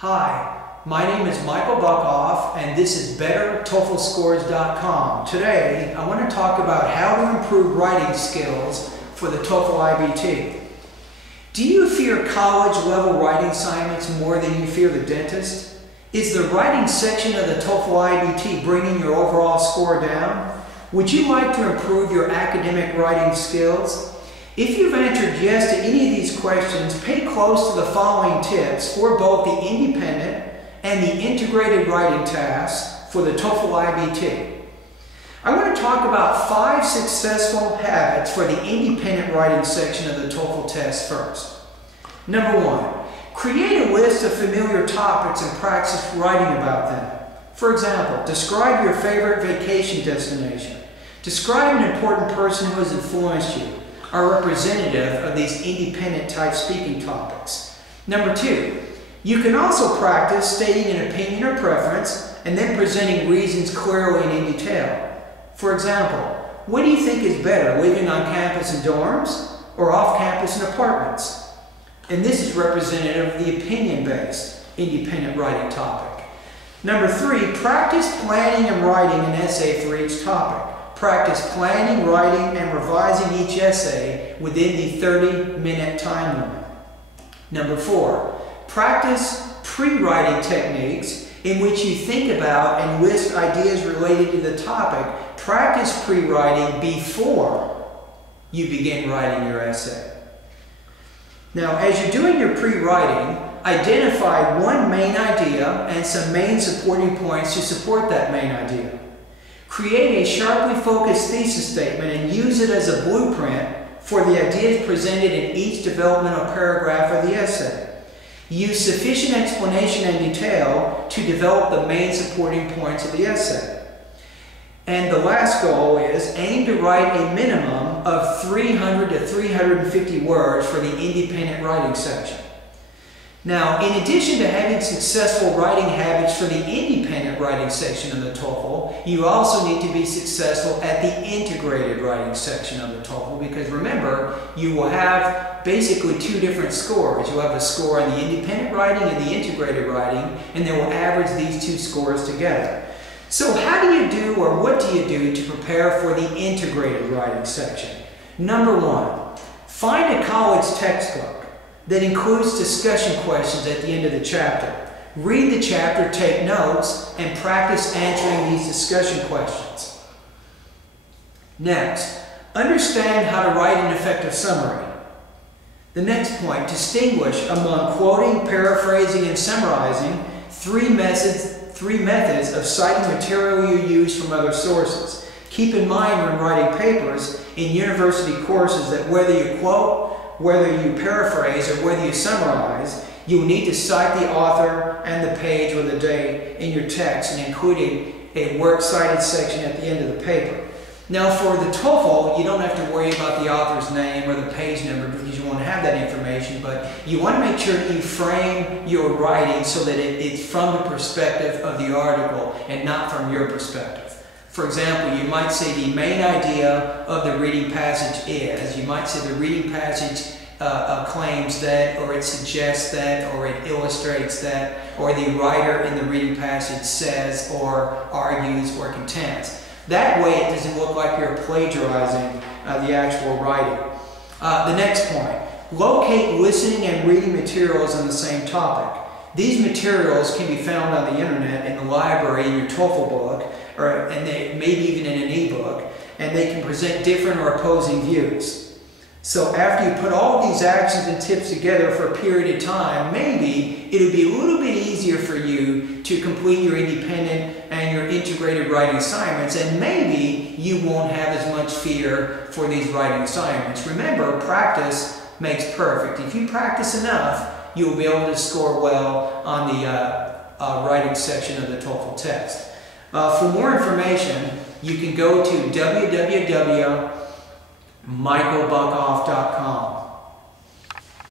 Hi, my name is Michael Buckhoff and this is BetterTOEFLScores.com. Today I want to talk about how to improve writing skills for the TOEFL iBT. Do you fear college level writing assignments more than you fear the dentist? Is the writing section of the TOEFL iBT bringing your overall score down? Would you like to improve your academic writing skills? If you've answered yes to any of these questions, pay close to the following tips for both the independent and the integrated writing tasks for the TOEFL iBT. I want to talk about 5 successful habits for the independent writing section of the TOEFL test first. Number 1, create a list of familiar topics and practice writing about them. For example, describe your favorite vacation destination. Describe an important person who has influenced you, are representative of these independent type speaking topics. Number 2, you can also practice stating an opinion or preference and then presenting reasons clearly and in detail. For example, what do you think is better, living on campus in dorms or off campus in apartments? And this is representative of the opinion-based independent writing topic. Number 3, practice planning and writing an essay for each topic. Practice planning, writing, and revising each essay within the 30-minute time limit. Number 4, practice pre-writing techniques in which you think about and list ideas related to the topic. Practice pre-writing before you begin writing your essay. Now, as you're doing your pre-writing, identify one main idea and some main supporting points to support that main idea. Create a sharply focused thesis statement and use it as a blueprint for the ideas presented in each developmental paragraph of the essay. Use sufficient explanation and detail to develop the main supporting points of the essay. And the last goal is aim to write a minimum of 300 to 350 words for the independent writing section. Now, in addition to having successful writing habits for the independent writing section of the TOEFL, you also need to be successful at the integrated writing section of the TOEFL, because remember, you will have basically 2 different scores. You'll have a score on the independent writing and the integrated writing, and they will average these 2 scores together. So how do you do, or what do you do to prepare for the integrated writing section? Number 1, find a college textbook that includes discussion questions at the end of the chapter. Read the chapter, take notes, and practice answering these discussion questions. Next, understand how to write an effective summary. The next point, distinguish among quoting, paraphrasing, and summarizing 3 methods of citing material you use from other sources. Keep in mind when writing papers in university courses that whether you quote, whether you paraphrase, or whether you summarize, you will need to cite the author and the page or the date in your text, and including a works cited section at the end of the paper. Now for the TOEFL, you don't have to worry about the author's name or the page number because you won't have that information, but you want to make sure that you frame your writing so that it's from the perspective of the article and not from your perspective. For example, you might say the main idea of the reading passage is, you might say the reading passage claims that, or it suggests that, or it illustrates that, or the writer in the reading passage says, or argues, or contends. That way it doesn't look like you're plagiarizing the actual writing. The next point, locate listening and reading materials on the same topic. These materials can be found on the internet, in the library, in your TOEFL book, and maybe even in an e-book, and they can present different or opposing views. So after you put all of these actions and tips together for a period of time, maybe it'll be a little bit easier for you to complete your independent and your integrated writing assignments, and maybe you won't have as much fear for these writing assignments. Remember, practice makes perfect. If you practice enough, you'll be able to score well on the writing section of the TOEFL test. For more information, you can go to www.michaelbuckhoff.com.